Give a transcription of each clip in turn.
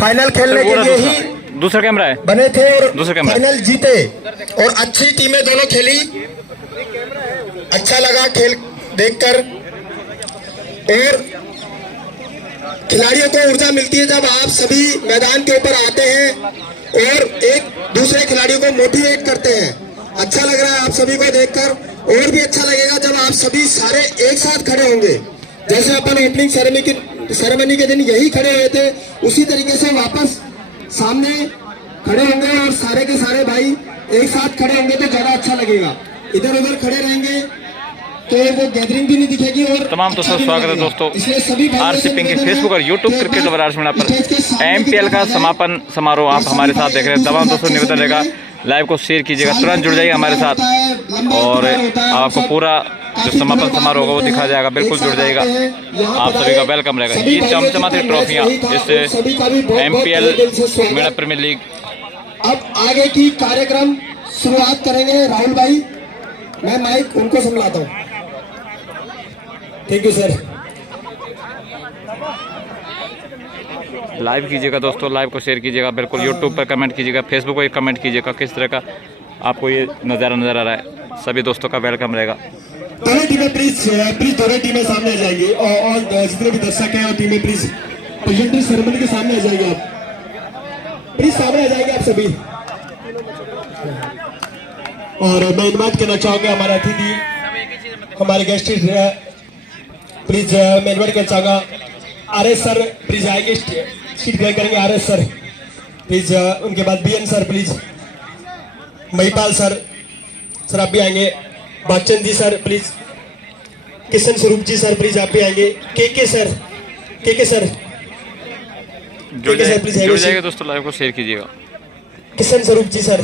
Final खेलने के लिए ही दूसरा कैमरा है बने थे और दूसरा कैमरा फाइनल जीते और अच्छी टीमें दोनों खेली। अच्छा लगा खेल देखकर और खिलाड़ियों को ऊर्जा मिलती है जब आप सभी मैदान के ऊपर आते हैं और एक दूसरे खिलाड़ियों को मोटिवेट करते हैं। अच्छा लग रहा है आप सभी को देखकर, और भी अच्छा लगेगा जब आप सभी सारे एक साथ खड़े होंगे। जैसे अपन ओपनिंग सेरेमनी के दिन यही खड़े हुए थे, उसी तरीके से वापस सामने खड़े होंगे और सारे के सारे भाई एक साथ खड़े होंगे तो ज्यादा अच्छा लगेगा। इधर उधर खड़े रहेंगे तो वो गैदरिंग भी नहीं दिखेगी। और तमाम दोस्तों स्वागत है दोस्तों आरसीपी के फेसबुक और यूट्यूब क्रिकेट वरार्स पर एमपीएल का समापन समारोह आप हमारे साथ देख रहे हैं। तमाम दोस्तों निवेदन रहेगा लाइव को शेयर कीजिएगा, तुरंत जुड़ जाइए हमारे साथ और आपको पूरा जो समापन समारोह होगा वो दिखा जाएगा। बिल्कुल जुड़ जाइएगा, आप सभी का वेलकम रहेगा। ये चमचमाती ट्रॉफियाँ जिससे एमपीएल मेरा प्रीमियर लीग। अब आगे की कार्यक्रम शुरुआत करेंगे राहुल भाई, मैं माइक उनको संभालता हूँ। Thank you sir. लाइव कीजिएगा दोस्तों, लाइव को शेयर कीजिएगा, बिल्कुल यूट्यूब पर कमेंट कीजिएगा, फेसबुक पर कमेंट कीजिएगा किस तरह का आपको ये नज़ारा नज़र आ रहा है। सभी दोस्तों का वेलकम रहेगा। दोनों टीमें प्लीज दोनों टीमें सामने आ जाएंगी और जितने भी दर्शक हैं और टीमें प्लीज प्रेजेंटेशन सेरेमनी के सामने आ जाएंगे। आप प्लीज सामने आ जाएंगे आप सभी। और मैं इन्वाइट करना चाहूँगा हमारे अतिथि हमारे गेस्ट प्लीज मैं इन्वाइट करना चाहूँगा आरएस सर प्लीज आएंगे, सीट ग्रहण करेंगे आरएस सर प्लीज। उनके बाद BN sir please, Mahipal sir आप भी आएंगे, Bachchan ji sir please, Kishan Swaroop ji sir please आप भी आएंगे, के सर जुड़ जाइए दोस्तों, लाइव को शेयर कीजिएगा। Kishan Swaroop ji sir,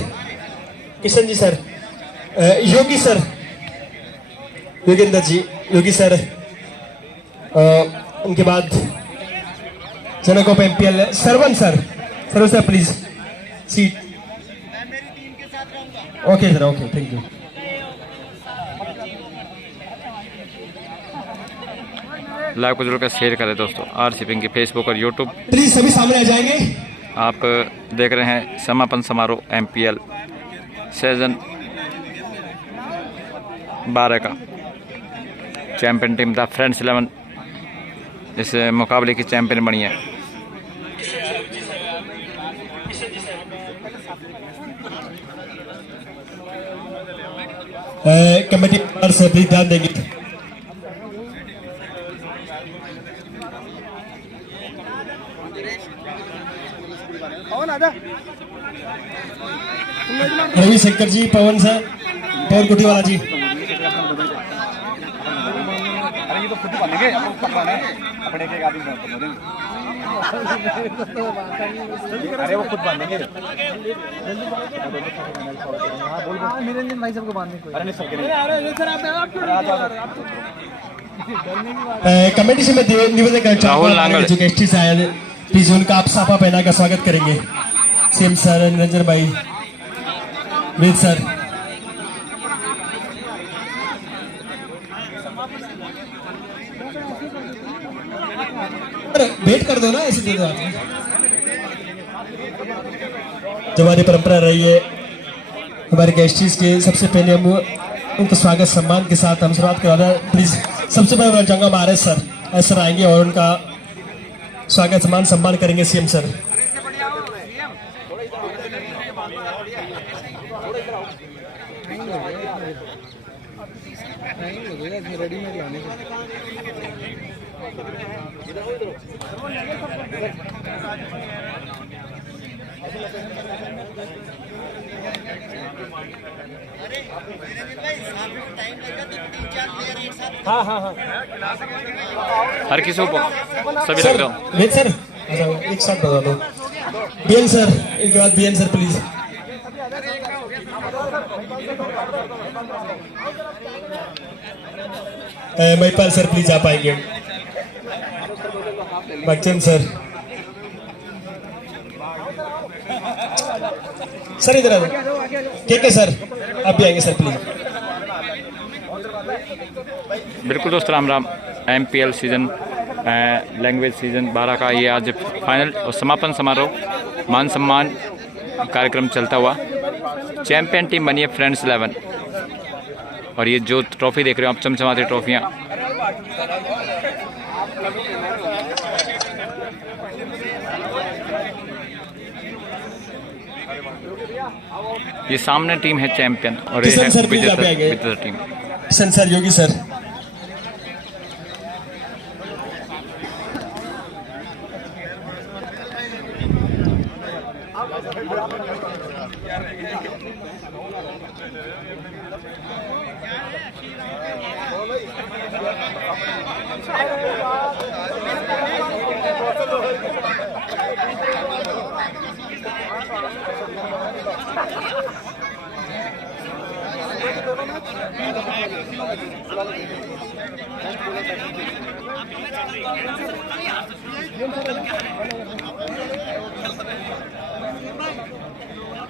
Kishan ji sir, Yogi sir, Yogendra ji, Yogi sir, उनके बाद Janak of MPL Sarwan sir please seat. Okay sir, okay thank you. Live को जुड़कर शेयर करें दोस्तों आरसीपी के फेसबुक और यूट्यूब। प्लीज सभी सामने आ जाएंगे। आप देख रहे हैं समापन समारोह एमपीएल सीजन 12 का। चैंपियन टीम द फ्रेंड्स 11 इस मुकाबले की चैंपियन बनी है। कमेटी पर से भी ध्यान देंगे। रवि शंकर जी, पवन सर, पवन कुटीवाला जी। अरे ये तो खुद ही बनेंगे, अपन पकड़ना है अपने के आदमी बना देंगे। अरे वो खुद बांधेंगे। हाँ बोल निरंजन भाई सबको बांधने को। अरे नहीं सबके नहीं। कमेटी से मैं निवेदन करना चाहूँगा जो गेस्ट आए प्लीज उनका आप साफा पहना का स्वागत करेंगे। सीएम सर, निरंजन भाई, वेद सर। वेट कर दो ना, ऐसे दे दो। जो हमारी परंपरा रही है हमारे गेस्टिस के, सबसे पहले हम उनका स्वागत सम्मान के साथ हम शुरुआत करवा रहे हैं। प्लीज सबसे पहले मैं चाहूँगा हमारे सर आएंगे और उनका स्वागत सम्मान करेंगे सीएम सर। हाँ हाँ हाँ हर किसी को सभी लग जाओ। वेद सर एक साथ बता दो। बीएन सर, एक बात BN sir please. Mahipal sir please आप आएंगे। बच्चन सर, सर इधर आ जाओ। के सर आप भी आएंगे सर प्लीज। बिल्कुल दोस्त, Ram Ram. MPL season language season 12 का ये आज फाइनल और समापन समारोह मान सम्मान कार्यक्रम चलता हुआ। चैंपियन टीम बनी है फ्रेंड्स 11 और ये जो ट्रॉफी देख रहे हो आप, चमचमाती ट्रॉफियाँ, ये सामने टीम है चैंपियन और ये है विजेता टीम। सर योगी सर,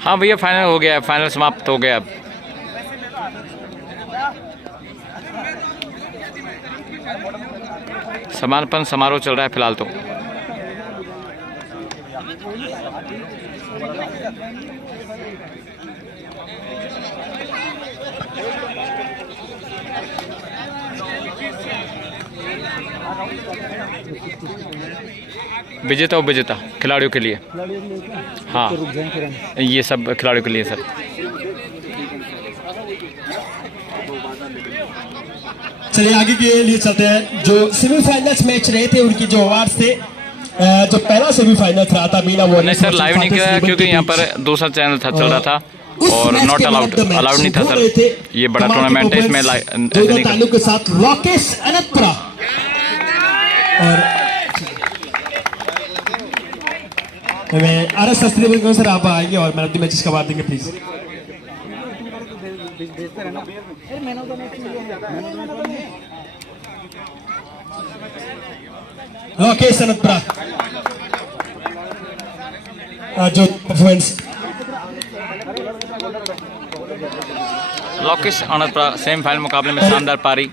हाँ भैया फाइनल हो गया, फाइनल समाप्त हो गया। अब समापन समारोह चल रहा है फिलहाल तो। विजेता उपविजेता खिलाड़ियों के लिए, हाँ ये सब खिलाड़ियों के लिए सर। चलिए आगे के लिए चलते हैं। जो सेमीफाइनल्स मैच रहे थे उनकी जो अवार्ड थे, जो पहला सेमीफाइनल था था मीना वो नहीं सर लाइव नहीं किया क्योंकि यहाँ पर दूसरा चैनल था चल रहा था और नॉट अलाउड नहीं था सर। ये बड़ा टूर्नामेंट है, इसमें ताल्लुक के साथ राकेश अनंतपुरा और मैं RS शास्त्री बोल रहा हूं सर, आप आएंगे और मैन ऑफ द मैचेस का अवार्ड देंगे प्लीज। राकेश अनंतपुरा जो परफॉर्मेंस, राकेश अनंतपुरा सेमीफाइनल मुकाबले में शानदार पारी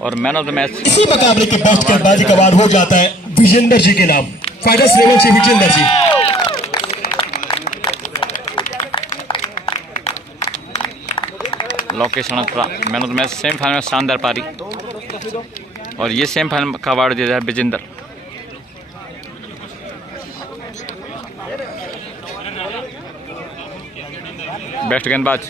और मैन ऑफ द मैच। इसी मुकाबले के बेस्ट गेंदबाजी का अवार्ड हो जाता है विजेंद्र जी के नाम, फाइटर्स लेवल से Vijender ji. Rakesh Anantpura man of the match semifinal में शानदार पारी और ये सेमीफाइनल का अवार्ड दिया जाए विजेंद्र। बेस्ट गेंदबाज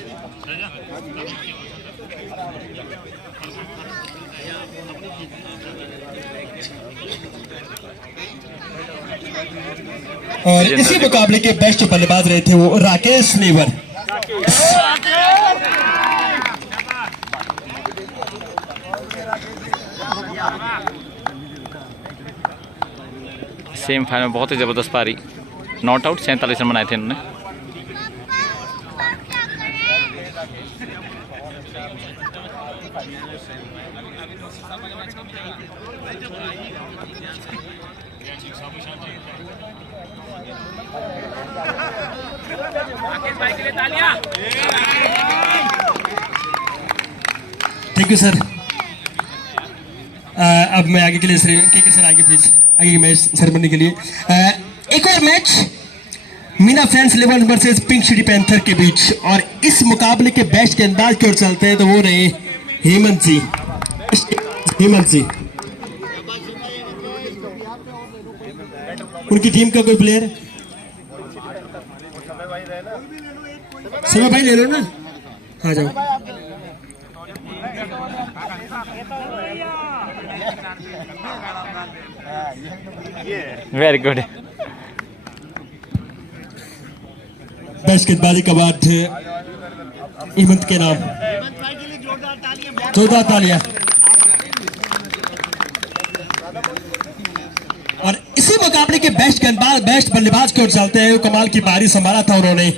और इसी मुकाबले के बेस्ट बल्लेबाज रहे थे वो राकेश नेवर। सेमीफाइनल में बहुत ही जबरदस्त पारी, नॉट आउट 47 रन बनाए थे इन्होंने। Thank you sir. अब मैं आगे के लिए सर आगे प्लीज, आगे के मैच सेरेमनी के लिए एक और match Meena friends 11 versus pink city panther के बीच और इस मुकाबले के बेस्ट गेंदबाज की ओर चलते हैं तो वो रहे हेमंत जी। उनकी टीम का कोई प्लेयर, समय भाई ले लो ना, हाँ जाओ। Very good. बेस्ट गेंदबाजी का अवार्ड हेमंत के नाम, जोरदार तालियां। और इसी मुकाबले के बेस्ट गेंदबाज बेस्ट बल्लेबाज की ओर चलते हैं। कमाल की पारी संभाला था उन्होंने,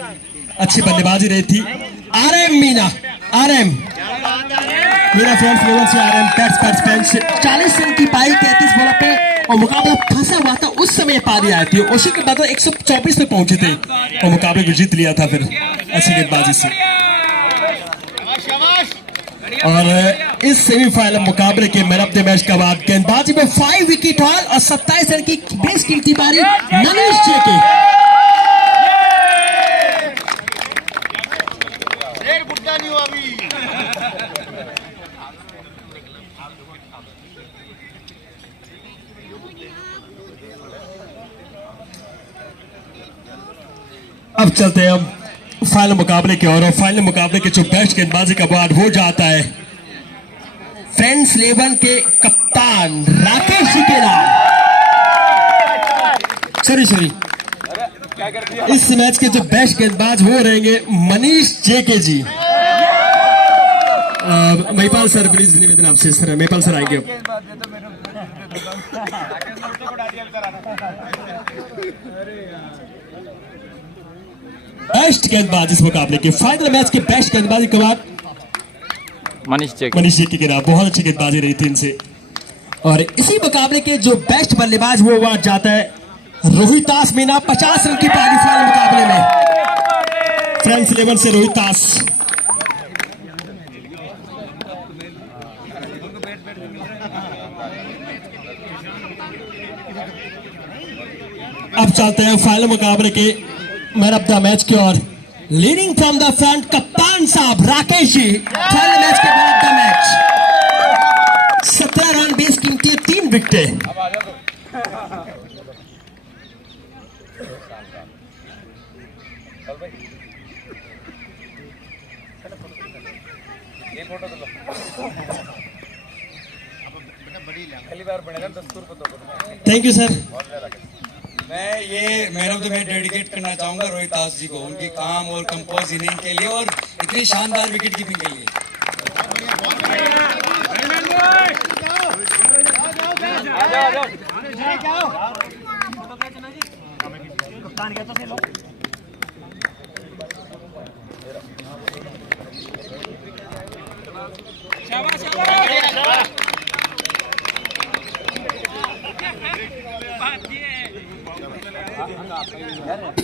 अच्छी बल्लेबाजी रही थी। RM मीना फ्रेंड्स लेवल से RM बैट्समैन 40 रन की पाई 33 बॉल पे और मुकाबला फंसा हुआ था, उस समय पारी आई थी। उसी के बाद 124 पे पहुंचे थे और मुकाबले को जीत लिया था फिर अच्छी गेंदबाजी से। और इस सेमीफाइनल मुकाबले के मैन ऑफ द मैच का बाद गेंदबाजी में 5 विकेट और 27 रन की बेस कीमती पारी मनीष जेके। अब चलते हैं हम फाइनल मुकाबले की और फाइनल मुकाबले के जो बेस्ट गेंदबाजी का अवार्ड हो जाता है फ्रेंड्स 11 के कप्तान राकेश जी के नाम। सॉरी इस मैच के जो बेस्ट गेंदबाज हो रहेंगे मनीष जेके जी। महिपाल सर प्लीज निवेदन आपसे सर, महिपाल सर आएंगे अब। बेस्ट गेंदबाज इस मुकाबले के फाइनल मैच के बेस्ट गेंदबाजी के बाद मनीष जेके के नाम। बहुत अच्छी गेंदबाजी रही थी इनसे। और इसी मुकाबले के जो बेस्ट बल्लेबाज वो अवार्ड जाता है रोहितास मीना 50 रन की पारी फाइनल मुकाबले में फ्रेंड्स 11 से रोहितास। अब चलते हैं फाइनल मुकाबले के मैन ऑफ द मैच की ओर। लीडिंग फ्रॉम द फ्रंट कप्तान साहब राकेश जी फाइनल मैच के man of the match. 17 run बेस कीमती 3 विकेटें। Thank you sir. मैं ये man of the match dedicate करना चाहूंगा रोहितास जी को, उनकी काम और कंपोज इनिंग के लिए और इतनी शानदार विकेट कीपिंग के लिए।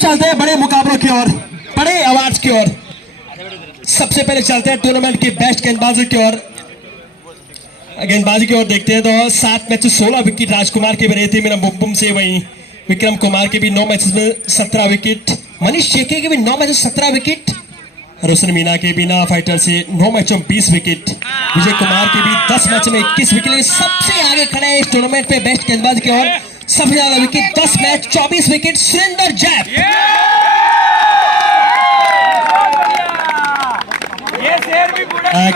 चलते हैं बड़े मुकाबलों की ओर, बड़े अवार्ड्स की ओर। सबसे पहले चलते हैं टूर्नामेंट की बेस्ट गेंदबाजी की ओर। गेंदबाजी की ओर देखते हैं तो 7 मैच 16 विकेट राजकुमार के भी रहे थे मेरा मुंबई से। वहीं विक्रम कुमार के भी 9 मैचेस में 17 विकेट, मनीष जेके के भी 9 मैचेस 17 विकेट, रोशन मीना के भी ना फाइटर से 9 मैचों में 20 विकेट, विजय कुमार के भी 10 मैच में 21 विकेट। सबसे आगे खड़े हैं इस टूर्नामेंट पे बेस्ट गेंदबाज की ओर, सबसे ज्यादा wicket 10 match 24 wicket Surendra JAP.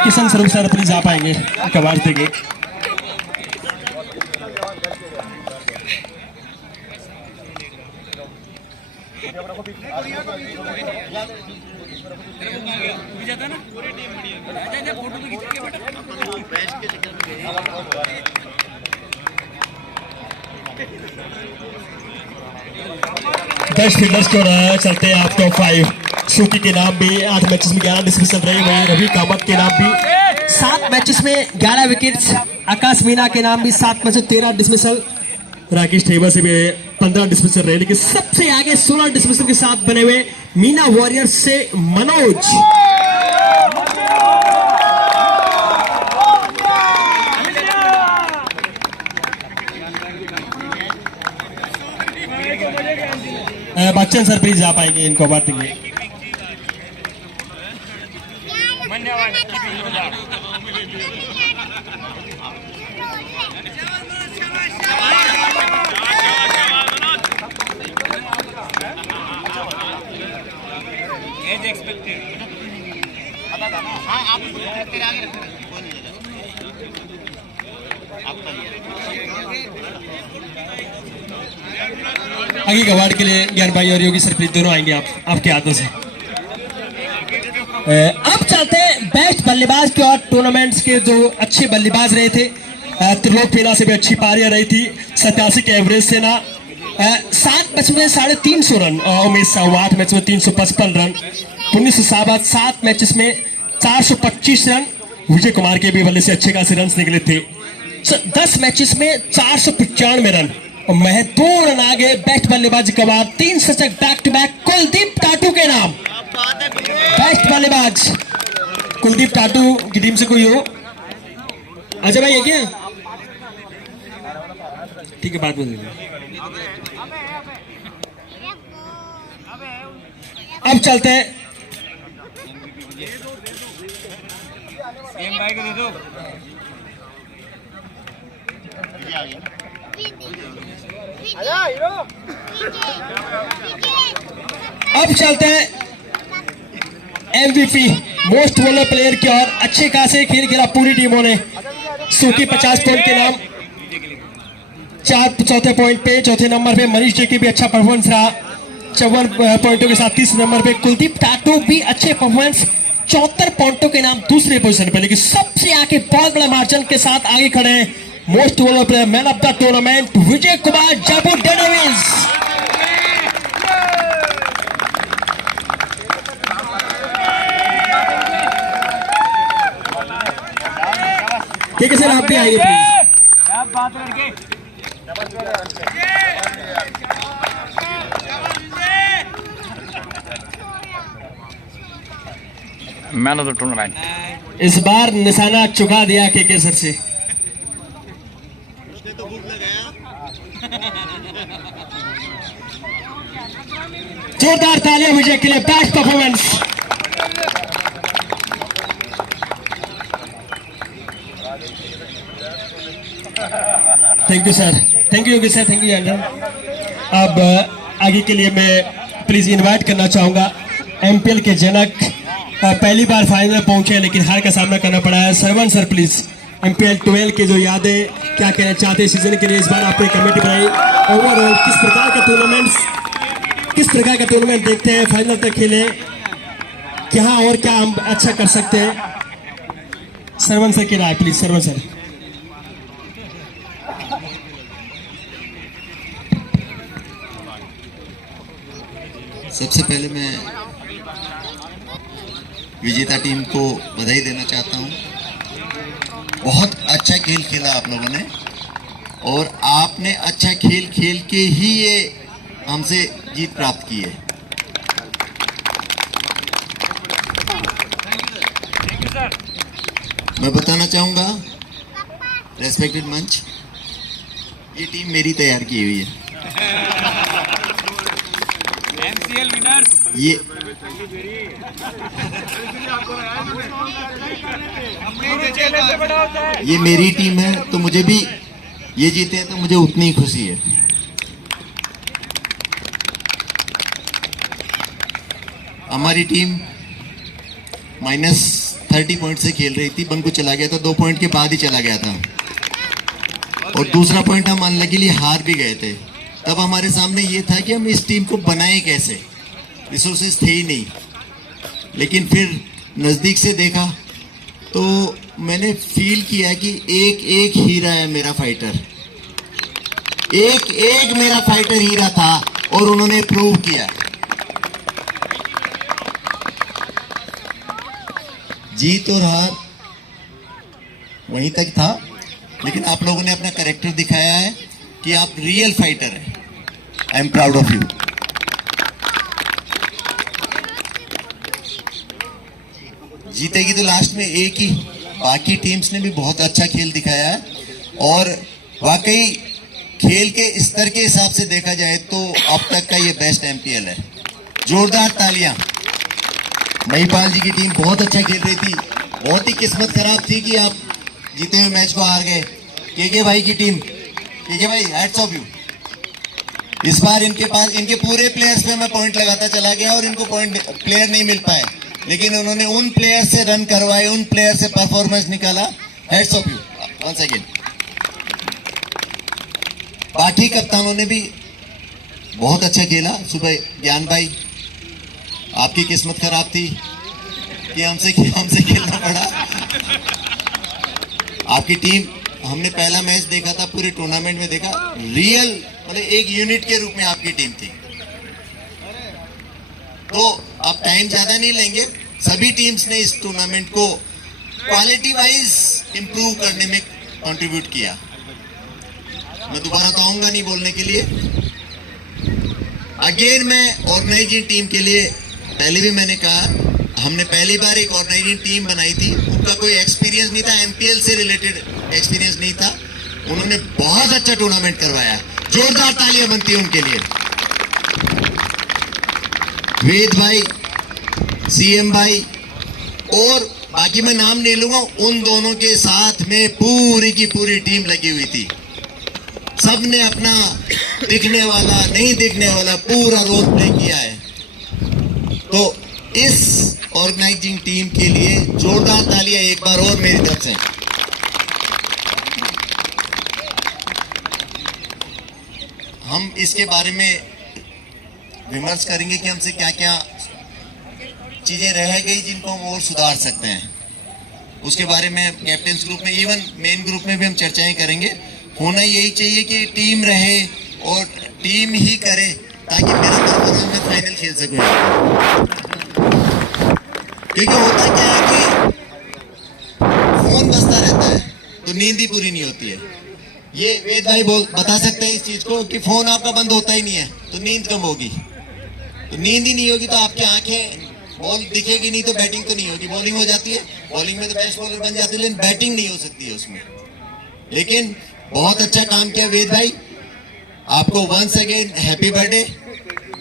Kishan स्वरूप सर प्लीज आप आएंगे कबाड़ देंगे। बेस्ट फील्डर्स की ओर चलते हैं आप टॉप 5। सूकी के नाम भी 8 मैचेस में 11 डिसमिसल रहे। वहीं रवि कामत के नाम भी 7 मैचेस में 11 विकेट्स, आकाश मीना के नाम भी 7 मैच 13 डिसमिसल, राकेश ठेबर से भी 15 डिसमिसल रहे। लेकिन सबसे आगे 16 डिसमिसल के साथ बने हुए मीना वॉरियर्स से मनोज। बच्चन सर प्लीज आप आएंगे, इनको बात देंगे। आगे के अवार्ड के लिए ज्ञान भाई और योगी सर प्लीज दोनों आएंगे आपके हाथों से। अब चलते हैं बेस्ट बल्लेबाज के और टूर्नामेंट्स के जो अच्छे बल्लेबाज रहे थे। त्रिलोक फेला से भी अच्छी पारियां रही थी 87 के एवरेज से ना। 7 मैच में 350 रन, उमेश साहू 8 मैच में 355 रन, पुनिस साहब 7 मैचेस में 425 रन, विजय कुमार के भी बल्ले से अच्छे खासे रन निकले थे। 10 मैचेस में 495 रन और महज 2 रन आगे बेस्ट बल्लेबाजी के बाद 3 शतक बैक टू बैक कुलदीप टाटू के नाम। बेस्ट बल्लेबाज कुलदीप टाटू की टीम से कोई हो? अच्छा भाई, है क्या? ठीक है, बात बदल। अब चलते हैं MVP मोस्ट वॉलर प्लेयर की ओर। अच्छे खासे खेल खेला पूरी टीमों ने। सूकी 50 पॉइंट के नाम, चौथे पॉइंट पे, चौथे नंबर पे मनीष जी की भी अच्छा परफॉर्मेंस रहा 54 पॉइंटों के साथ। 30 नंबर पे कुलदीप टाटू भी अच्छे परफॉर्मेंस 74 पॉइंटों के नाम दूसरे पोजीशन पे, लेकिन सबसे आगे बहुत बड़ा मार्जिन के साथ आगे खड़े हैं most Waller player, man of the tournament Vijay Kumar Jaipur Daredevils. ठीक है सर, आप भी आइए please. Man of the tournament इस बार निशाना चुका दिया के सर से। जोरदार तालियां विजय के लिए, best performance. Thank you sir, thank you Yogi sir, thank you general. अब आगे के लिए मैं प्लीज इनवाइट करना चाहूंगा MPL के जनक, पहली बार फाइनल पहुंचे लेकिन हार का सामना करना पड़ा है, सरवन सर प्लीज। MPL 12 की जो यादें, क्या कहना चाहते हैं सीजन के लिए, इस बार आपने कमेटी बनाई, ओवरऑल किस प्रकार का टूर्नामेंट देखते हैं, फाइनल तक खेले, क्या और क्या हम अच्छा कर सकते हैं? सरवन सर की राय प्लीज। सरवन सर। सबसे पहले मैं विजेता टीम को बधाई देना चाहता हूं। बहुत अच्छा खेल खेला आप लोगों ने, और आपने अच्छा खेल खेल के ही ये हमसे जीत प्राप्त की है। मैं बताना चाहूंगा रेस्पेक्टेड मंच, ये टीम मेरी तैयार की हुई है। ये मेरी टीम है, तो मुझे भी, ये जीते हैं तो मुझे उतनी ही खुशी है। हमारी टीम -30 पॉइंट से खेल रही थी, बंकू चला गया था, 2 पॉइंट के बाद ही चला गया था, और दूसरा पॉइंट हम अनलकीली हार भी गए थे। तब हमारे सामने ये था कि हम इस टीम को बनाएं कैसे, रिसोर्सेज थे ही नहीं। लेकिन फिर नज़दीक से देखा तो मैंने फील किया कि एक एक हीरा है मेरा फाइटर, एक एक मेरा फाइटर हीरा था, और उन्होंने प्रूव किया। जीत और हार वहीं तक था, लेकिन आप लोगों ने अपना कैरेक्टर दिखाया है कि आप रियल फाइटर हैं। I am proud of you. जीतेगी तो लास्ट में एक ही, बाकी टीम्स ने भी बहुत अच्छा खेल दिखाया है, और वाकई खेल के स्तर के हिसाब से देखा जाए तो अब तक का ये बेस्ट MPL है। जोरदार तालियां। महिपाल जी की टीम बहुत अच्छा खेल रही थी, बहुत ही किस्मत खराब थी कि आप जीते हुए मैच को हार गए। के भाई की टीम, के भाई हैट्स ऑफ यू। इस बार इनके पास, इनके पूरे प्लेयर्स पे मैं पॉइंट लगाता चला गया और इनको प्लेयर नहीं मिल पाए, लेकिन उन्होंने उन प्लेयर से रन करवाए, उन प्लेयर से परफॉर्मेंस निकाला। Hats off you once again. बाकी कप्तानों ने भी बहुत अच्छा खेला। सुबह ज्ञान भाई, आपकी किस्मत खराब थी कि हमसे खेलना पड़ा। आपकी टीम, हमने पहला मैच देखा था, पूरे टूर्नामेंट में देखा, रियल मतलब एक यूनिट के रूप में आपकी टीम थी। तो आप टाइम ज्यादा नहीं लेंगे, सभी टीम्स ने इस टूर्नामेंट को क्वालिटी वाइज इंप्रूव करने में कंट्रीब्यूट किया। मैं दोबारा तो आऊंगा नहीं बोलने के लिए। अगेन मैं ऑर्गेनाइजिंग टीम के लिए, पहले भी मैंने कहा, हमने पहली बार एक ऑर्गेनाइजिंग टीम बनाई थी, उनका कोई एक्सपीरियंस नहीं था, एमपीएल से रिलेटेड एक्सपीरियंस नहीं था, उन्होंने बहुत अच्छा टूर्नामेंट करवाया, जोरदार तालियां बनती है उनके लिए। वेद भाई, सीएम भाई और बाकी मैं नाम नहीं लूंगा, उन दोनों के साथ में पूरी की पूरी टीम लगी हुई थी। सबने अपना दिखने वाला नहीं दिखने वाला पूरा रोल प्ले किया है। तो इस ऑर्गेनाइजिंग टीम के लिए जोरदार तालियां एक बार और मेरी तरफ से। हम इसके बारे में विमर्श करेंगे कि हमसे क्या क्या चीजें रह गई जिनको हम और सुधार सकते हैं। उसके बारे में कैप्टन्स ग्रुप में, इवन मेन ग्रुप में भी हम चर्चाएं करेंगे। होना यही चाहिए कि टीम रहे और टीम ही करे ताकि मेरा परफॉर्मेंस में फाइनल खेल सकूं। क्योंकि होता क्या है कि फोन बजता रहता है तो नींद ही पूरी नहीं होती है। ये वेद भाई बता सकते हैं इस चीज को कि फोन आपका बंद होता ही नहीं है तो नींद कम होगी, तो नींद ही नहीं होगी तो आपकी आंखें, बॉल दिखेगी नहीं तो बैटिंग तो नहीं होगी। बॉलिंग हो जाती है, बॉलिंग में तो बेस्ट बॉलर बन जाते हैं, लेकिन बैटिंग नहीं हो सकती है उसमें। लेकिन बहुत अच्छा काम किया वेद भाई, आपको once again happy birthday.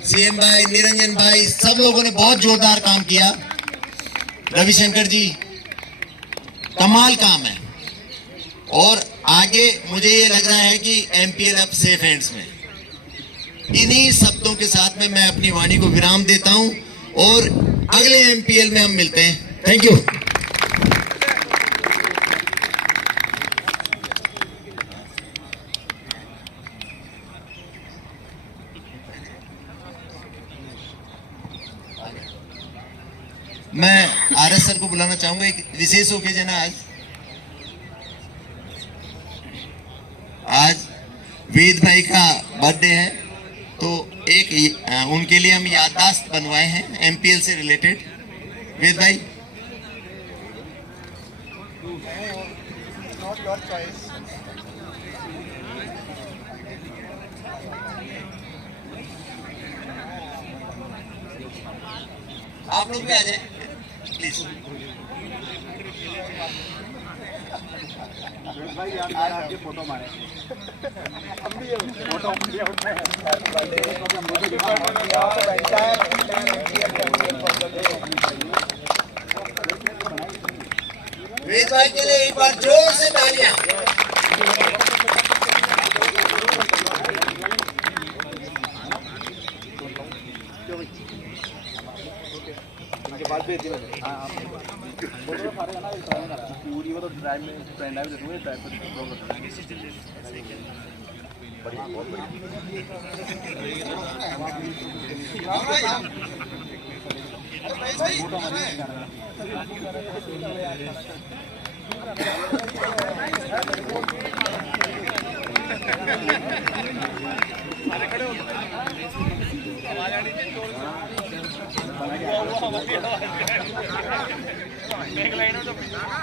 CM भाई, निरंजन भाई, सब लोगों ने बहुत जोरदार काम किया। रविशंकर जी, कमाल काम है। और आगे मुझे ये लग रहा है कि एमपीएल अब सेफ हैंड्स में। इन्हीं शब्दों के साथ में मैं अपनी वाणी को विराम देता हूं और अगले एमपीएल में हम मिलते हैं। Thank you. मैं आरएस सर को बुलाना चाहूंगा। एक विशेष ओकेजन है आज वेद भाई का बर्थडे है, तो एक उनके लिए हम याददाश्त बनवाए हैं एमपीएल से रिलेटेड। वेद भाई, आप लोग भी आ जाए प्लीज। फोटो मारे वेद भाई के लिए एक बार जोर से तालियां। पूरी वो तो ड्राइव में फ्रेंड है, ड्राइव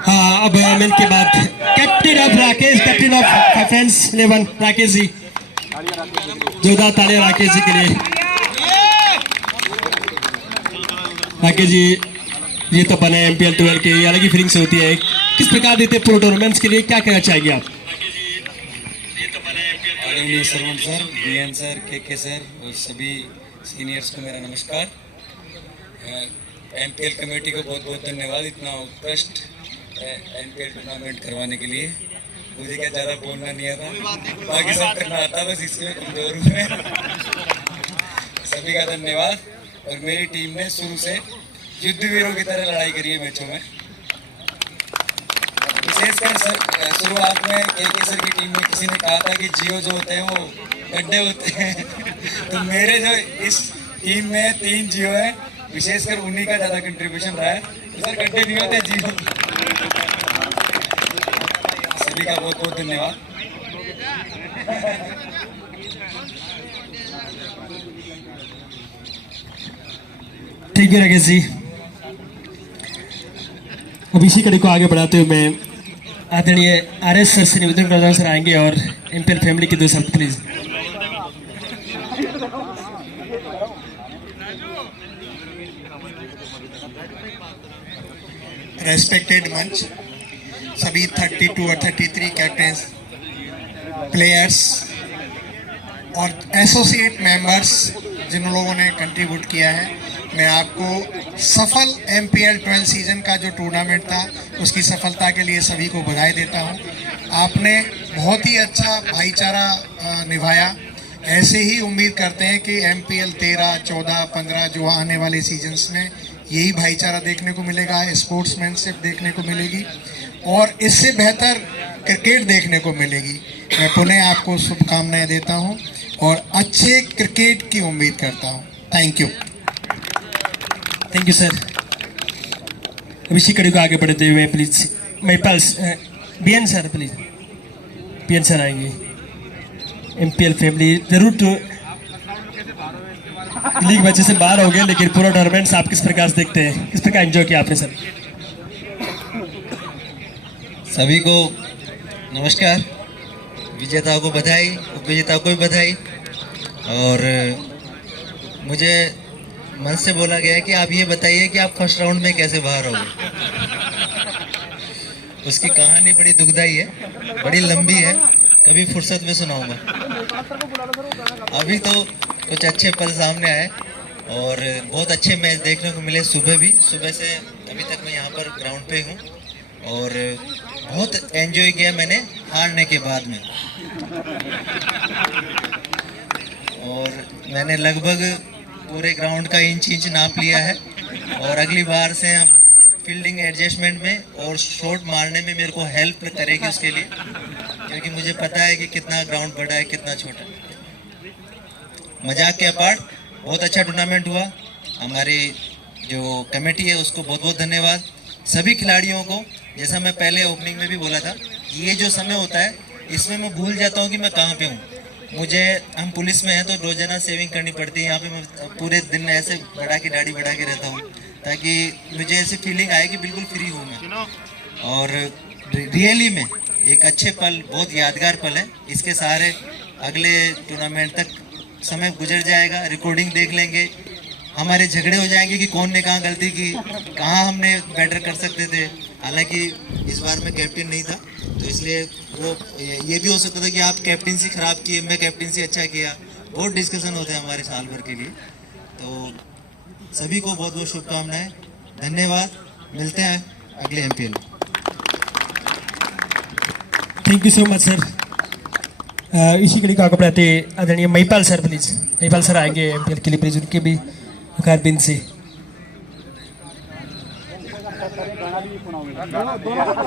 हाँ, अब मिल के बाद captain of Rakesh, captain of friends 11 Rakesh ji, जोरदार तालियां राकेश जी के लिए। राकेश जी, ये तो बने एमपीएल 12 के, अलग ही फीलिंग्स होती है। किस प्रकार देते हैं पूरे टूर्नामेंट्स के लिए, क्या कहना चाहेंगे आप? आदरणीय सरवण सर, बीएन सर, के सर और सभी सीनियर्स को मेरा नमस्कार। एमपीएल कमेटी को बहुत बहुत धन्यवाद इतना उत्कृष्ट एमपीएल टूर्नामेंट करवाने के लिए। मुझे क्या ज़्यादा बोलना नहीं आता, बाकी सब करना आता, बस इसमें कमजोर हूँ मैं। सभी का धन्यवाद। और मेरी टीम ने शुरू से युद्धवीरों की तरह लड़ाई करी है मैचों में। विशेषकर सर शुरुआत में के सर की टीम में किसी ने कहा था कि जियो जो होते हैं वो गड्ढे होते हैं तो मेरे जो इस टीम में 3 जियो है, विशेषकर उन्हीं का ज़्यादा कंट्रीब्यूशन रहा है। तो सर गड्ढे नहीं होते, जियो। सभी का बहुत बहुत धन्यवाद। ठीक है राकेश जी, अब इसी कड़ी को आगे बढ़ाते हुए मैं आदरणीय आरएस सर से निवेदन करता हूं, सर आएंगे और एमपीएल फैमिली के 2 शब्द प्लीज। रेस्पेक्टेड मंच, सभी 32 और 33 कैप्टन्स, प्लेयर्स और एसोसिएट मेंबर्स जिन लोगों ने कंट्रीब्यूट किया है, मैं आपको सफल MPL 12 सीजन का जो टूर्नामेंट था उसकी सफलता के लिए सभी को बधाई देता हूं। आपने बहुत ही अच्छा भाईचारा निभाया। ऐसे ही उम्मीद करते हैं कि MPL 13, 14, 15 जो आने वाले सीजन्स में यही भाईचारा देखने को मिलेगा, स्पोर्ट्समैनशिप देखने को मिलेगी और इससे बेहतर क्रिकेट देखने को मिलेगी। मैं पुनः आपको शुभकामनाएं देता हूं और अच्छे क्रिकेट की उम्मीद करता हूं। Thank you sir. अब इसी कड़ी को आगे बढ़ते हुए please Mahipal BN sir, please BN sir आएंगे। MPL फैमिली जरूर तो लीग मैचेस से बाहर हो गए, लेकिन पूरा टूर्नामेंट आप किस प्रकार से देखते हैं, किस प्रकार एंजॉय किया आपने सर? सभी को नमस्कार, विजेताओं को बधाई, उपविजेताओं को भी बधाई। और मुझे मन से बोला गया है कि आप ये बताइए कि आप फर्स्ट राउंड में कैसे बाहर हो गए। उसकी कहानी बड़ी दुखदाई है, बड़ी लंबी है, कभी फुर्सत में सुनाऊंगा। अभी तो कुछ अच्छे पल सामने आए और बहुत अच्छे मैच देखने को मिले। सुबह से अभी तक मैं यहाँ पर ग्राउंड पे हूँ और बहुत एंजॉय किया मैंने हारने के बाद में। और मैंने लगभग पूरे ग्राउंड का इंच नाप लिया है और अगली बार से हम फील्डिंग एडजस्टमेंट में और शॉट मारने में मेरे को हेल्प करेगी उसके लिए, क्योंकि मुझे पता है कि कितना ग्राउंड बड़ा है, कितना छोटा। मजाक के अपार्ट बहुत अच्छा टूर्नामेंट हुआ। हमारी जो कमेटी है उसको बहुत बहुत धन्यवाद। सभी खिलाड़ियों को, जैसा मैं पहले ओपनिंग में भी बोला था, ये जो समय होता है इसमें मैं भूल जाता हूँ कि मैं कहाँ पे हूँ। हम पुलिस में हैं तो रोजाना सेविंग करनी पड़ती है। यहाँ पे मैं पूरे दिन ऐसे बढ़ा के रहता हूँ ताकि मुझे ऐसी फीलिंग आए कि बिल्कुल फ्री हूँ मैं। और रियली में एक अच्छे पल, बहुत यादगार पल है। इसके सहारे अगले टूर्नामेंट तक समय गुजर जाएगा, रिकॉर्डिंग देख लेंगे, हमारे झगड़े हो जाएंगे कि कौन ने कहाँ गलती की, कहाँ हमने बेटर कर सकते थे। हालांकि इस बार मैं कैप्टन नहीं था तो इसलिए वो ये भी हो सकता था कि आप कैप्टनसी खराब किए, मैं कैप्टनसी अच्छा किया। बहुत डिस्कशन होते हैं हमारे साल भर के लिए। तो सभी को बहुत बहुत शुभकामनाएं, धन्यवाद। मिलते हैं अगले MPL। Thank you so much sir. इसी कड़ी को आगे बढ़ाते आदरणीय Mahipal sir, please Mahipal sir आएंगे MPL के लिए, प्लीज उनके भी कारबिन से।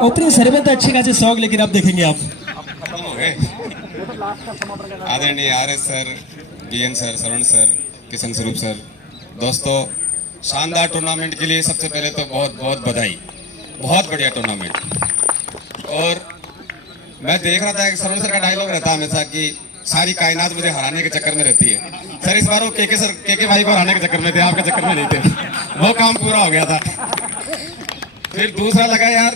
ओपनिंग सर में तो अच्छे खासे सॉन्ग, लेकिन अब देखेंगे आप। आदरणीय RS सर, BN सर, शरण सर, किशन स्वरूप सर, दोस्तों शानदार टूर्नामेंट के लिए सबसे पहले तो बहुत बहुत बधाई। बहुत बढ़िया टूर्नामेंट। और मैं देख रहा था कि शरण सर का डायलॉग रहता है हमेशा कि सारी कायनात मुझे हराने के चक्कर में रहती है। सर इस बार वो के भाई को हराने के चक्कर में थे, आपके चक्कर में नहीं थे। वो काम पूरा हो गया था। फिर दूसरा लगा यार,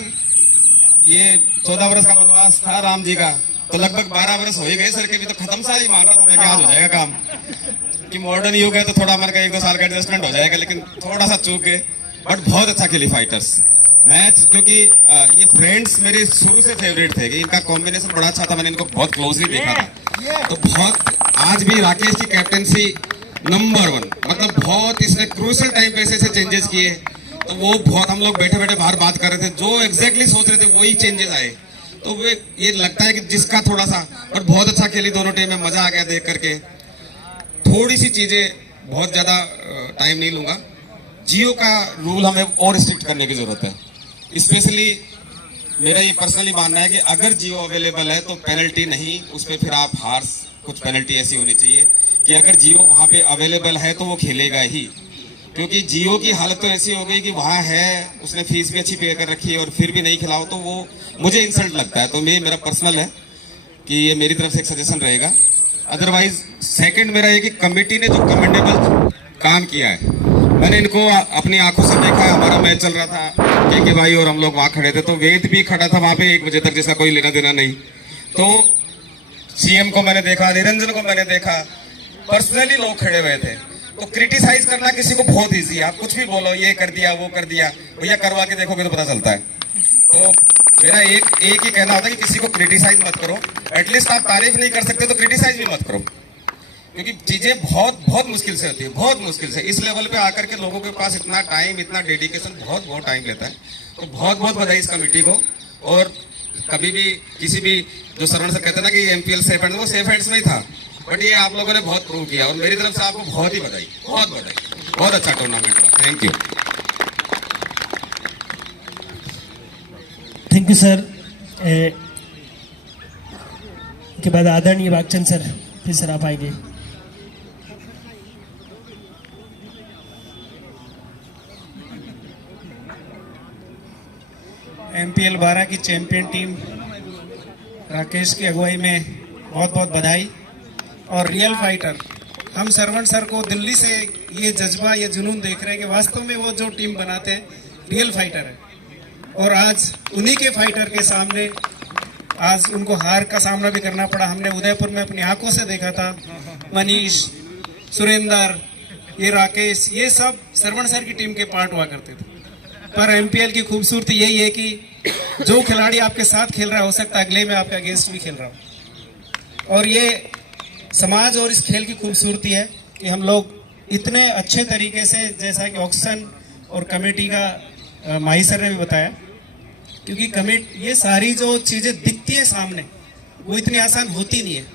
ये 14 वर्ष का वनवास था राम जी का, तो लगभग 12 वर्ष हो ही गए सर के भी, तो खत्म सा ही मान रहा था मैं कि आज हो जाएगा काम। कि मॉडर्न युग है तो थोड़ा मन का 1-2 साल का एडजस्टमेंट हो जाएगा, लेकिन थोड़ा सा चूक गए। बट बहुत अच्छा खेली फाइटर्स मैच, क्योंकि ये फ्रेंड्स मेरे शुरू से फेवरेट थे कि इनका कॉम्बिनेशन बड़ा अच्छा था। मैंने इनको बहुत क्लोजली देखा था। तो बहुत आज भी राकेश की कैप्टनसी नंबर 1, मतलब बहुत इसने क्रूशियल टाइम पे ऐसे चेंजेस किए। तो वो बहुत, हम लोग बैठे बैठे बाहर बात कर रहे थे, जो एग्जैक्टली सोच रहे थे वही चेंजेस आए। तो वे ये लगता है कि जिसका थोड़ा सा, पर बहुत अच्छा खेली दोनों टीम में, मजा आ गया देख करके। थोड़ी सी चीजें, बहुत ज्यादा टाइम नहीं लूंगा। जियो का रूल हमें और स्ट्रिक्ट करने की जरूरत है। स्पेशली मेरा ये पर्सनली मानना है कि अगर जियो अवेलेबल है तो पेनल्टी नहीं, उस पर फिर आप हार्स, कुछ पेनल्टी ऐसी होनी चाहिए कि अगर जियो वहाँ पे अवेलेबल है तो वो खेलेगा ही। क्योंकि जियो की हालत तो ऐसी हो गई कि वहाँ है, उसने फीस भी अच्छी पे कर रखी है और फिर भी नहीं खिलाओ, तो वो मुझे इंसल्ट लगता है। तो मेरा पर्सनल है कि ये मेरी तरफ से एक सजेशन रहेगा। अदरवाइज सेकंड मेरा ये कि कमेटी ने जो कमेंडेबल काम किया है, मैंने इनको अपनी आंखों से देखा है। हमारा मैच चल रहा था, के भाई और हम लोग वहाँ खड़े थे, तो वेद भी खड़ा था वहाँ पे 1 बजे तक, जिसका कोई लेना देना नहीं। तो CM को मैंने देखा, निरंजन को मैंने देखा, पर्सनली लोग खड़े हुए थे। तो क्रिटिसाइज करना किसी को बहुत ईजी है, आप कुछ भी बोलो, ये कर दिया वो कर दिया, भैया करवा के देखोगे तो पता चलता है। तो मेरा एक ही कहना होता है कि किसी को क्रिटिसाइज मत करो, एटलीस्ट आप तारीफ नहीं कर सकते तो क्रिटिसाइज भी मत करो, क्योंकि चीजें बहुत मुश्किल से होती है, बहुत मुश्किल से। इस लेवल पे आकर के लोगों के पास इतना टाइम, इतना डेडिकेशन बहुत टाइम लेता है। तो बहुत बधाई इस कमेटी को। और कभी भी किसी भी जो सरवण सर कहते हैं ना कि एमपीएल सेफ हैंड, वो सेफ हैंड्स में ही था, बट ये आप लोगों ने बहुत प्रूव किया और मेरी तरफ से आपको बहुत ही बधाई, बहुत अच्छा टूर्नामेंट हुआ। Thank you. Thank you sir. के बाद आदरणीय बागचंद सर, फिर सर आप आएंगे। एमपीएल 12 की चैंपियन टीम राकेश की अगुवाई में बहुत बधाई। और रियल फाइटर हम सरवण सर को दिल्ली से ये जज्बा, ये जुनून देख रहे हैं कि वास्तव में वो जो टीम बनाते हैं रियल फाइटर है। और आज उन्हीं के फाइटर के सामने आज उनको हार का सामना भी करना पड़ा। हमने उदयपुर में अपनी आंखों से देखा था, मनीष, सुरेंदर, ये राकेश, ये सब सरवण सर की टीम के पार्ट हुआ करते थे। पर एमपीएल की खूबसूरती यही है कि जो खिलाड़ी आपके साथ खेल रहा है, हो सकता है अगले में आपका अगेंस्ट भी खेल रहा हो। और ये समाज और इस खेल की खूबसूरती है कि हम लोग इतने अच्छे तरीके से, जैसा कि ऑक्शन और कमेटी का माही सर ने भी बताया, क्योंकि कमेटी ये सारी जो चीज़ें दिखती है सामने वो इतनी आसान होती नहीं है।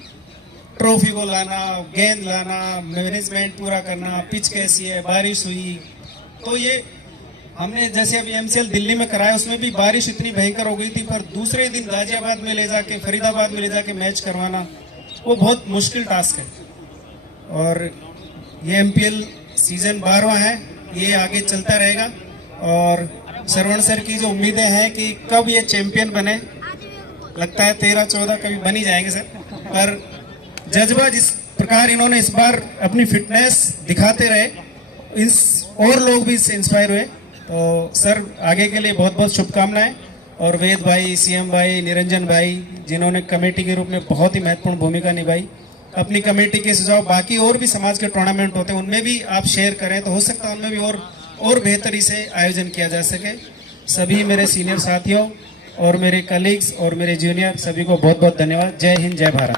ट्रॉफी को लाना, गेंद लाना, मैनेजमेंट पूरा करना, पिच कैसी है, बारिश हुई, तो ये हमने जैसे अभी एमसीएल दिल्ली में कराया, उसमें भी बारिश इतनी भयंकर हो गई थी, पर दूसरे दिन गाजियाबाद में ले जाके, फरीदाबाद में ले जाके मैच करवाना वो बहुत मुश्किल टास्क है। और ये एमपीएल सीजन 12वां है, ये आगे चलता रहेगा। और सरवण सर की जो उम्मीदें हैं कि कब ये चैंपियन बने, लगता है 13-14 कभी बन ही जाएंगे सर। पर जज्बा जिस प्रकार इन्होंने इस बार अपनी फिटनेस दिखाते रहे, और लोग भी इससे इंस्पायर हुए। तो सर आगे के लिए बहुत शुभकामनाएं। और वेद भाई, सीएम भाई, निरंजन भाई, जिन्होंने कमेटी के रूप में बहुत ही महत्वपूर्ण भूमिका निभाई, अपनी कमेटी के सुझाव बाकी और भी समाज के टूर्नामेंट होते हैं उनमें भी आप शेयर करें, तो हो सकता है उनमें भी और बेहतरी से आयोजन किया जा सके। सभी मेरे सीनियर साथियों और मेरे कलीग्स और मेरे जूनियर सभी को बहुत धन्यवाद। जय हिंद, जय भारत।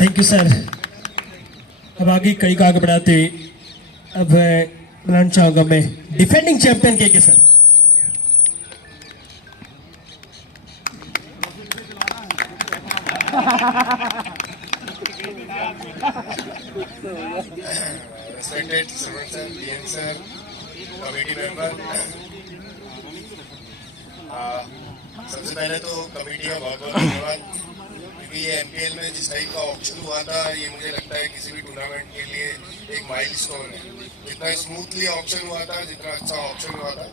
Thank you sir. अब आगे कई को आगे बढ़ाते अब बुलाना चाहूंगा मैं डिफेंडिंग चैंपियन के sir. Respected Sarwan sir, DN sir, committee member, सबसे पहले तो कमेटी का बहुत धन्यवाद, क्योंकि ये एमपीएल में जिस टाइप का ऑप्शन हुआ था, ये मुझे लगता है किसी भी टूर्नामेंट के लिए एक माइलस्टोन है। जितना स्मूथली ऑप्शन हुआ था, जितना अच्छा ऑप्शन हुआ था,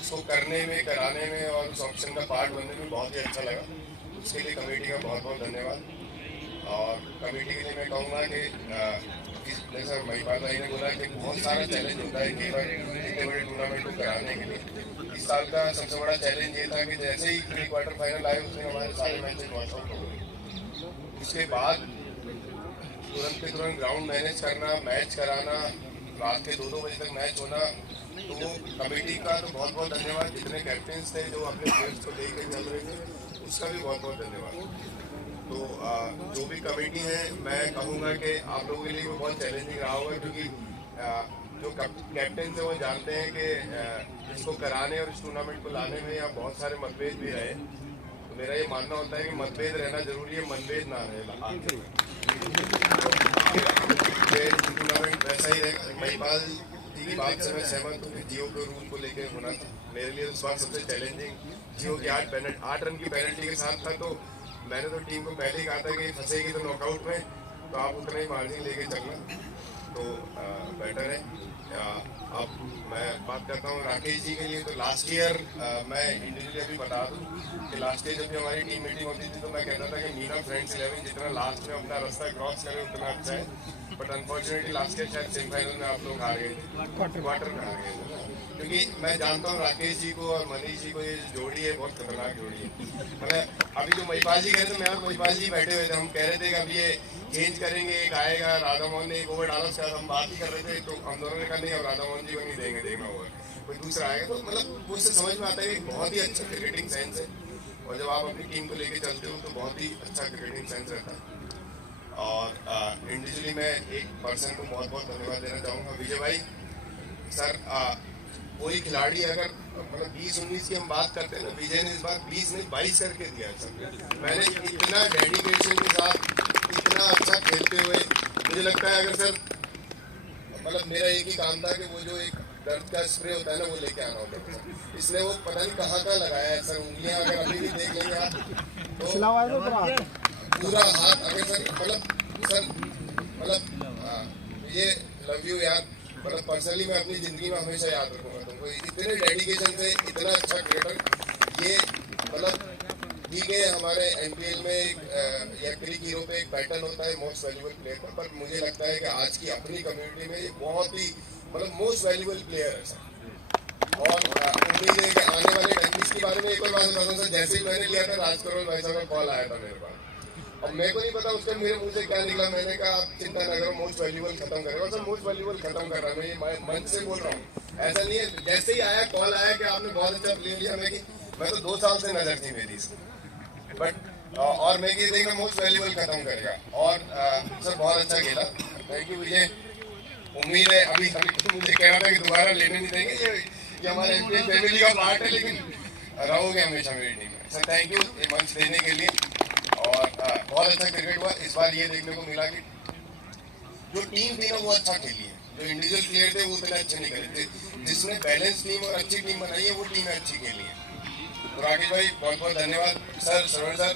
उसको करने में, कराने में और उस ऑप्शन का पार्ट बनने में बहुत ही अच्छा लगा। उसके लिए कमेटी का बहुत धन्यवाद। और कमेटी के लिए मैं कहूँगा कि जैसा महिपाल भाई ने बोला कि बहुत सारा चैलेंज होता है केवल इतने बड़े टूर्नामेंट को कराने के लिए। इस साल का सबसे बड़ा चैलेंज ये था कि जैसे ही प्री क्वार्टर फाइनल आए, उसमें हमारे सारे मैचेस वॉश आउट हो गए। उसके बाद तुरंत के तुरंत ग्राउंड मैनेज करना, मैच कराना, रात के 2-2 बजे तक मैच होना, तो कमेटी का तो बहुत धन्यवाद। जितने कैप्टन्स थे जो अपने प्लेयर्स को लेकर चल रहे थे, उसका भी बहुत धन्यवाद। तो जो भी कमेटी है, मैं कहूँगा कि आप लोगों के लिए वो बहुत चैलेंजिंग रहा होगा, क्योंकि जो कैप्टन है वो जानते हैं कि इसको कराने और इस टूर्नामेंट को लाने में यहाँ बहुत सारे मतभेद भी रहे। तो मेरा ये मानना होता है कि मतभेद रहना जरूरी है, मनभेद ना रहे। टूर्नामेंट वैसा ही रहेगा। महिपाल जी की बात से मैं सहमत हूँ कि जियो के रूल को लेकर होना था। मेरे लिए उस बार सबसे चैलेंजिंग जियो की 8 रन की पेनल्टी के साथ था। तो मैंने तो टीम को पहले ही कहा था कि फंसेगी तो नॉकआउट में, तो आप उतना ही मार्जिन लेके चलना। तो बेटर है। अब मैं बात करता हूँ राकेश जी के लिए। तो लास्ट ईयर मैं इंडिविजुअली अभी बता दूँ कि लास्ट ईयर जब भी हमारी टीम मीटिंग होती थी तो मैं कहता था कि मीना फ्रेंड्स 11 जितना लास्ट में अपना रास्ता क्रॉस करे उतना अच्छा है। बट अनफॉर्चुनेटली लास्ट ईयर शायद सेमीफाइनल में आप लोग हार गए थे, क्वार्टर में हार गए थे। क्योंकि मैं जानता हूँ राकेश जी को और मनीष जी को, ये जोड़ी है बहुत खतरनाक जोड़ी है। मतलब अभी जो महिपाल जी कह रहे थे, मैं और महिपाल जी बैठे हुए थे, हम कह रहे थे कि अब ये चेंज करेंगे, एक आएगा, राधा मोहन ने एक ओवर डाला, उसके बाद हम बात ही कर रहे थे तो हम दोनों ने कहा नहीं अब राधा मोहन जी को नहीं देंगे, देखना ओवर कोई दूसरा आएगा। तो मतलब मुझसे समझ में आता है कि बहुत ही अच्छा क्रिकेटिंग सेंस है, और जब आप अपनी टीम को लेके चलते हो तो बहुत ही अच्छा क्रिकेटिंग सेंस रहता है। और इंडिविजुअली मैं एक पर्सन को बहुत बहुत धन्यवाद देना चाहूँगा, विजय भाई सर। कोई खिलाड़ी अगर मतलब 20-19 की हम बात करते हैं ना, विजय ने इस बार 20 नहीं 22 करके दिया सर। मैंने इतना डेडिकेशन के साथ इतना अच्छा खेलते हुए, मुझे लगता है अगर सर मतलब मेरा एक ही काम था कि वो जो एक दर्द का स्प्रे होता है ना वो लेके आना होता है सर। इसलिए वो पता नहीं कहाँ कहाँ लगाया है सर, उंगलियाँ अगर अभी भी देख लेंगे आप तो पूरा हाथ अगर सर ये लव यू यार, मतलब पर्सनली मैं अपनी जिंदगी में हमेशा याद रखूंगा तुमको। इतने डेडिकेशन से इतना अच्छा क्रिकेटर, ये मतलब ठीक है हमारे एमपीएल में एक या क्रिक हीरो पे एक पैटर्न होता है मोस्ट वैल्यूबल प्लेयर का, पर मुझे लगता है कि आज की अपनी कम्युनिटी में ये बहुत ही मतलब मोस्ट वैल्यूबल प्लेयर है सर। और उम्मीद है कि आने वाले टाइम के बारे में एक और बात बताता हूँ सर। जैसे ही मैंने लिया था राज करोल भाई साहब का कॉल आया था मेरे पास, अब मेरे को नहीं पता उसका मेरे मुंह से क्या निकला। मैंने कहा आप चिंता न करो, मोस्ट वैल्यूबल खत्म करेगा सर। मोस्ट वैल्यूबल खत्म कर रहा है, मैं ये मन से बोल रहा हूँ, ऐसा नहीं है। जैसे ही आया कॉल आया कि आपने बहुत अच्छा प्ले लिया, मैं तो 2 साल से नजर थी मेरी इसमें, बट और मैं ये देखा मोस्ट वैल्यूबल खत्म करेगा। और सर बहुत अच्छा खेला, थैंक यू विजय। उम्मीद है अभी मुझे कह रहा था कि दोबारा लेने नहीं देंगे, ये हमारे एमपीएल फैमिली का पार्ट है, लेकिन रहोगे हमेशा मेरी टीम में सर। थैंक यू ये मंच देने के लिए। और बहुत अच्छा क्रिकेट हुआ इस बार। ये देखने को मिला कि जो टीम थी ना वो अच्छा खेली है, जो इंडिविजुअल प्लेयर थे वो उतने अच्छे नहीं खेले थे। जिसने बैलेंस टीम और अच्छी टीम बनाई है वो टीम अच्छी खेली है। तो राकेश भाई बहुत बहुत धन्यवाद सर। श्रवण सर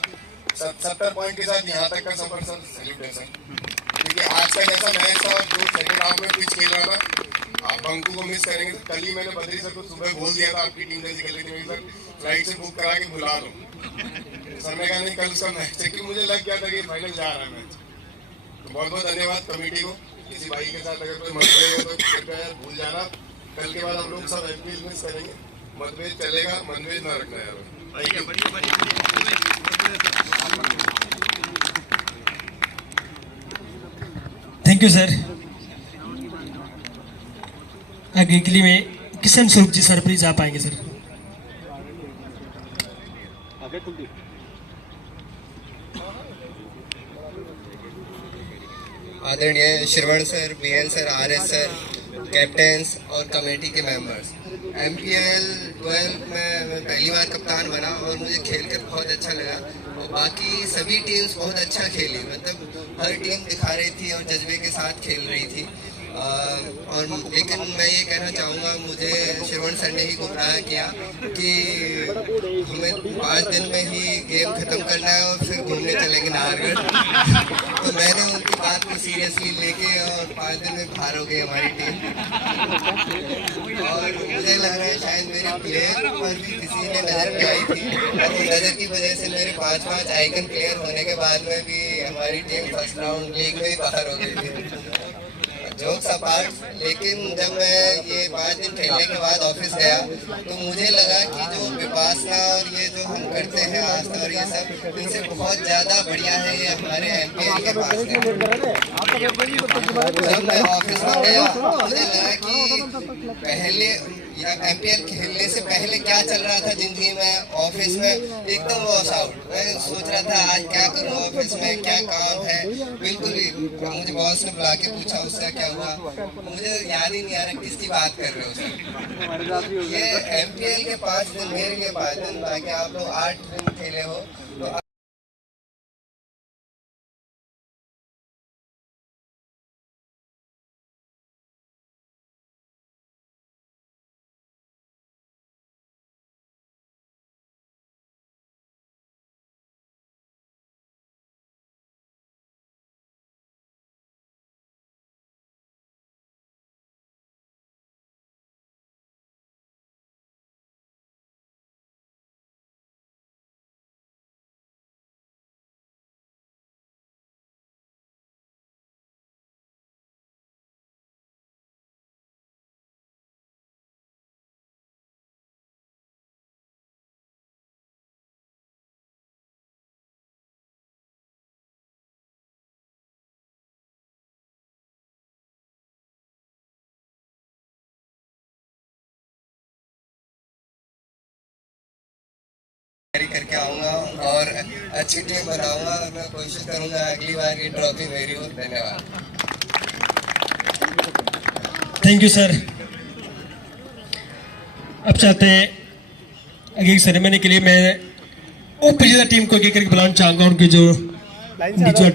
70 पॉइंट के साथ यहाँ तक का सफर सर सैल्यूट है सर। क्योंकि आज का जैसा मैच था और जो सेकंड हाफ में पिच खेल रहा था, आप बंकू को मिस करेंगे। तो कल ही मैंने बद्री सर को सुबह बोल दिया था आपकी टीम जैसी खेली थी सर, फ्लाइट से बुक करा के बुला लो सर। मैं कहा नहीं कल उसका मैच है, क्योंकि मुझे लग गया था कि फाइनल जा रहा है मैच। तो बहुत बहुत धन्यवाद कमेटी को। किसी भाई के साथ अगर कोई मतभेद हो तो कृपया यार भूल जाना। कल के बाद हम लोग सब एमपीएल मिस करेंगे, मतभेद चलेगा, मतभेद ना रखना यार। Thank you sir. आगे के लिए में किशन स्वरूप जी सर प्लीज आप आएंगे सर। आदरणीय Shravan sir, BN sir, RS sir, captains और कमेटी के मेंबर्स, एमपीएल 12 में मैं पहली बार कप्तान बना और मुझे खेलकर बहुत अच्छा लगा। और बाकी सभी टीम्स बहुत अच्छा खेली, मतलब हर टीम दिखा रही थी और जज्बे के साथ खेल रही थी। और लेकिन मैं ये कहना चाहूँगा, मुझे श्रवण सर ने ही गुमराह किया कि हमें 5 दिन में ही गेम खत्म करना है और फिर घूमने चलेंगे नाहरगढ़। तो मैंने उनकी बात को सीरियसली लेके और 5 दिन में बाहर हो गई हमारी टीम। और मुझे लग रहा है शायद मेरे प्लेयर पर भी किसी ने नज़र लगाई थी, और उस नज़र की वजह से मेरे 5 आइकन प्लेयर होने के बाद में भी हमारी टीम फर्स्ट राउंड लीग में ही बाहर हो गई थी। जोक्स अपार्ट, लेकिन जब मैं ये 5 दिन खेलने के बाद ऑफिस गया तो मुझे लगा कि जो विपासना और ये जो हम करते हैं आज और ये सब, इनसे बहुत ज़्यादा बढ़िया है ये हमारे एमपीएल के पास है। जब मैं ऑफिस में गया मुझे लगा कि पहले या एमपीएल खेलने से पहले क्या चल रहा था जिंदगी में, ऑफिस में एकदम वॉश आउट। मैं सोच रहा था आज क्या करूँ, ऑफिस में क्या काम है, बिल्कुल ही। मुझे बॉस ने बुला के पूछा उसका क्या हुआ, मुझे याद ही नहीं आ रहा किसकी बात कर रहे हो सर। ये एमपीएल के 5 दिन मेरे लिए 5 दिन, बाकी आप लोग 8 दिन खेले हो तो आऊँगा और अच्छी टीम बनाऊँगा और मैं कोशिश करूँगा अगली बार की ट्रॉफी मेरी हो। धन्यवाद। Thank you sir. अब चाहते हैं अगली सेरेमनी के लिए मैं उपविजेता टीम को एक एक करके बुलाना चाहूँगा, उनकी जो नीचे